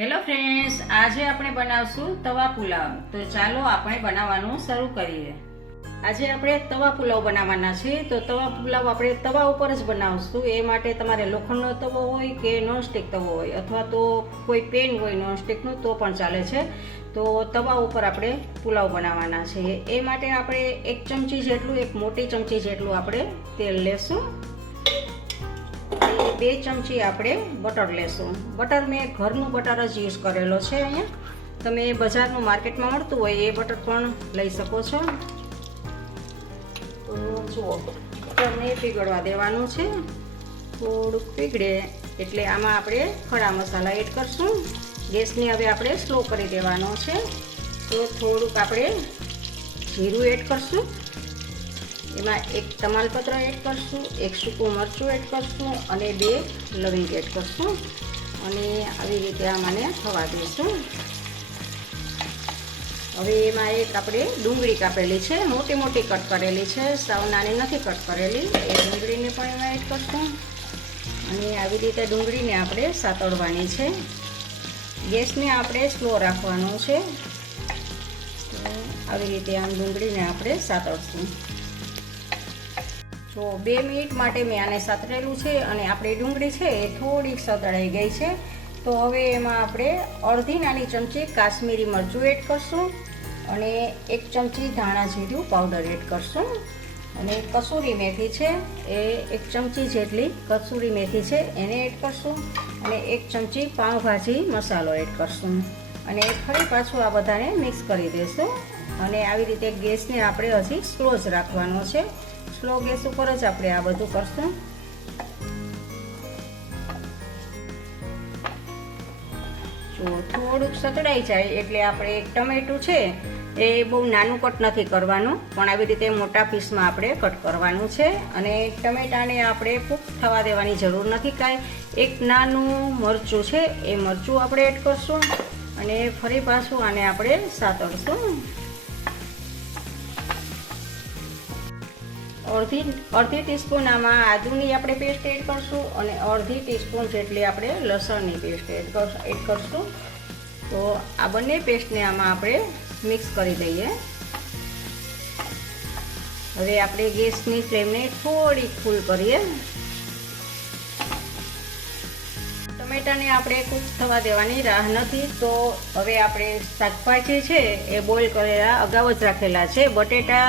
Hello friends, આજે આપણે બનાવશું તવા પુલાવ. તો ચાલો આપણે બનાવવાનું શરૂ કરીએ. આજે આપણે તવા પુલાવ બનાવવાના છે. તો તવા પુલાવ આપણે તવા ઉપર જ બનાવશું. એ માટે તમારે લોખંડનો તવો હોય કે નોનસ્ટિક તવો હોય અથવા તો કોઈ પેન હોય નોનસ્ટિકનું તો પણ ચાલે છે. તો તવા ઉપર આપણે પુલાવ બનાવવાના છે. એ માટે આપણે 1 ચમચી જેટલું, 1 મોટી ચમચી જેટલું આપણે તેલ લેશું. 2 ચમચી આપણે બટર લેશું. બટર મેં ઘરનું બટર જ યુઝ કરેલો છે. અહીંયા તમે બજારનું માર્કેટમાં મળતું હોય એ બટર પણ લઈ શકો છો. તો જુઓ, બટરને પીગળવા દેવાનું છે. થોડુંક પીગળે એટલે આમાં આપણે ખડા મસાલા એડ કરશું. ગેસને હવે આપણે સ્લો કરી દેવાનો છે. તો થોડુંક આપણે જીરું એડ કરશું. એમાં 1 તમાલપત્ર એડ કરશું, 1 સૂકું મરચું એડ કરશું અને 2 લવિંગ એડ કરશું અને આવી રીતે આમાંને થવા દઈશું. હવે એમાં એક આપણે ડુંગળી કાપેલી છે, મોટી મોટી કટ કરેલી છે, સાવ નાની નથી કટ કરેલી. એ ડુંગળીને પણ એમાં એડ કરશું અને આવી રીતે ડુંગળીને આપણે સાતળવાની છે. ગેસને આપણે સ્લો રાખવાનો છે. આવી રીતે આમ ડુંગળીને આપણે સાતળશું. તો 2 મિનિટ માટે મેં આને સાતરેલું છે અને આપણી ડુંગળી છે એ થોડીક સતળાઈ ગઈ છે. તો હવે એમાં આપણે અડધી નાની ચમચી કાશ્મીરી મરચું એડ કરશું અને 1 ચમચી ધાણા જીરું પાવડર એડ કરશું અને કસૂરી મેથી છે એ 1 ચમચી જેટલી કસૂરી મેથી છે એને એડ કરશું અને 1 ચમચી પાવભાજી મસાલો એડ કરશું અને ફરી પાછું આ બધાને મિક્સ કરી દઈશું. અને આવી રીતે ગેસને આપણે હજી સ્લો જ રાખવાનો છે. સ્લો ગેસ ઉપર જ આપણે આ બધું કરશું. જો થોડુંક સતળાઈ જાય એટલે આપણે એક ટમેટું છે એ બહુ નાનું કટ નથી કરવાનું, પણ આવી રીતે મોટા પીસમાં આપણે કટ કરવાનું છે. અને ટમેટાને આપણે કૂક થવા દેવાની જરૂર નથી કાંઈ. એક નાનું મરચું છે એ મરચું આપણે એડ કરશું અને ફરી પાછું આને આપણે સાતળશું. અડધી ટીસ્પૂન આમાં આદુની આપણે પેસ્ટ એડ કરશું અને અડધી ટીસ્પૂન જેટલી આપણે લસણની પેસ્ટ એડ કરશું. તો આ બંને પેસ્ટને આમાં આપણે મિક્સ કરી દઈએ. હવે આપણે ગેસની ફ્લેમને થોડી ફૂલ કરીએ. ટમેટાને આપણે કૂક થવા દેવાની રાહ નથી. તો હવે આપણે શાકભાજી છે એ બોઇલ કરેલા અગાઉ જ રાખેલા છે. બટેટા,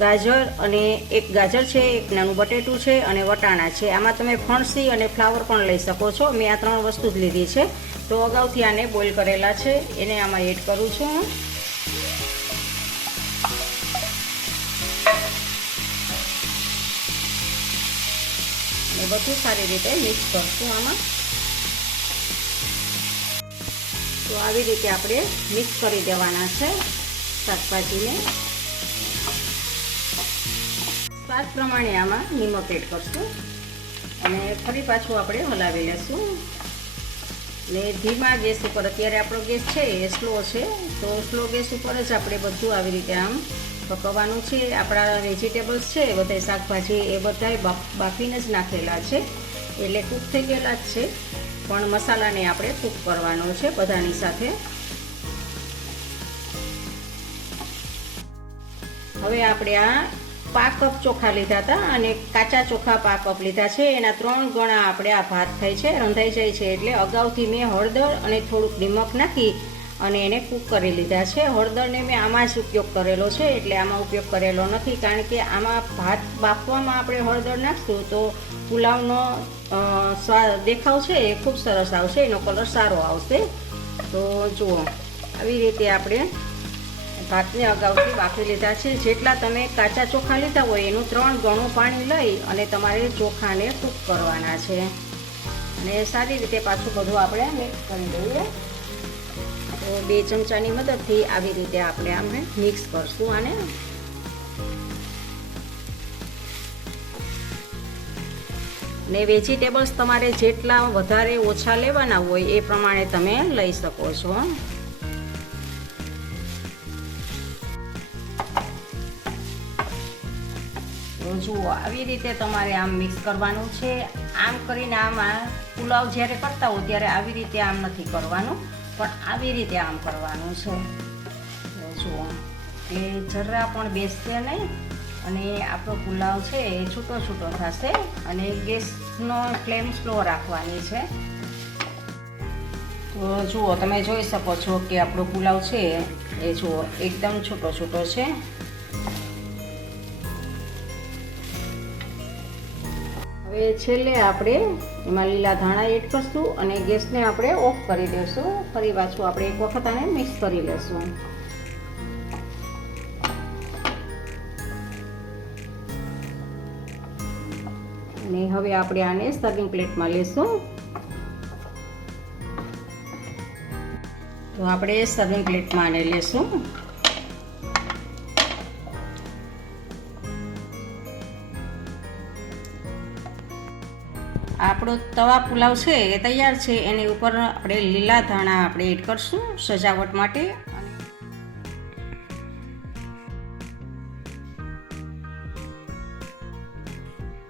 ગાજર અને 1 ગાજર છે, 1 નાનું બટેટું છે અને વટાણા છે. આમાં તમે ફણસી અને ફ્લાવર પણ લઈ શકો છો. મેં આ 3 વસ્તુ જ લીધી છે. તો અગાઉથી આને બોઇલ કરેલા છે એને આમાં એડ કરું છું. અને બધું સારી રીતે મિક્સ કરશું આમાં. તો આવી રીતે આપણે મિક્સ કરી દેવાના છે શાકભાજીને. સ્વાદ પ્રમાણે આમાં નિમક એડ કરશું અને ફરી પાછું આપણે હલાવી લેશું. ને ધીમા ગેસ ઉપર, અત્યારે આપણો ગેસ છે એ સ્લો છે, તો સ્લો ગેસ ઉપર જ આપણે બધું આવી રીતે આમ પકવવાનું છે. આપણા વેજીટેબલ્સ છે બધા શાકભાજી એ બધાય બાફીને જ નાખેલા છે એટલે કૂક થઈ ગયેલા જ છે, પણ મસાલાને આપણે કૂક કરવાનો છે બધાની સાથે. હવે આપણે આ 5 કપ ચોખા લીધા હતા અને કાચા ચોખા 5 કપ લીધા છે. એના 3 ગણા આપણે આ ભાત થાય છે, રંધાઈ જાય છે. એટલે અગાઉથી મેં હળદર અને થોડુંક નિમક નાખી અને એને કૂક કરી લીધા છે. હળદરને મેં આમાં જ ઉપયોગ કરેલો છે એટલે આમાં ઉપયોગ કરેલો નથી, કારણ કે આમાં ભાત બાફવામાં આપણે હળદર નાખશું તો પુલાવનો સ્વાદ દેખાવ છે એ ખૂબ સરસ આવશે, એનો કલર સારો આવશે. તો જુઓ, આવી રીતે આપણે ભાતને અગાઉથી બાફી લીધા છે. જેટલા તમે કાચા ચોખા લીધા હોય એનું 3 ગણું પાણી લઈ અને તમારે ચોખાને કૂક કરવાના છે. અને સારી રીતે પાછું બધું આપણે મિક્સ કરી દઈએ. તો 2 ચમચાની મદદથી આવી રીતે આપણે આને મિક્સ કરશું આને. ને વેજીટેબલ્સ તમારે જેટલા વધારે ઓછા લેવાના હોય એ પ્રમાણે તમે લઈ શકો છો. જુઓ, આવી રીતે તમારે આમ મિક્સ કરવાનું છે. આમ કરીને આમાં પુલાવ જ્યારે કરતા હો ત્યારે આવી રીતે આમ નથી કરવાનું, પણ આવી રીતે આમ કરવાનું છે. જુઓ એ જરા પણ બેસશે નહીં અને આપણો પુલાવ છે એ છૂટો છૂટો થશે. અને ગેસનો ફ્લેમ સ્લો રાખવાની છે. તો જુઓ તમે જોઈ શકો છો કે આપણો પુલાવ છે એ જુઓ એકદમ છૂટો છૂટો છે. હવે છેલ્લે આપણે એમાં લીલા ધાણા એડ કરશું અને ગેસને આપણે ઓફ કરી દઈશું. ફરી પાછું આપણે એક વખત આને મિક્સ કરી લઈશું. અને હવે આપણે આને સર્વિંગ પ્લેટમાં લેશું. તો આપણે સર્વિંગ પ્લેટમાં આને લેશું. આપણો તવા પુલાવ છે એ તૈયાર છે. એની ઉપર આપણે લીલા ધાણા આપણે એડ કરશું સજાવટ માટે.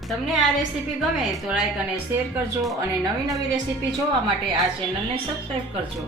તમને આ રેસીપી ગમે તો લાઈક અને શેર કરજો અને નવી નવી રેસીપી જોવા માટે આ ચેનલને સબસ્ક્રાઈબ કરજો.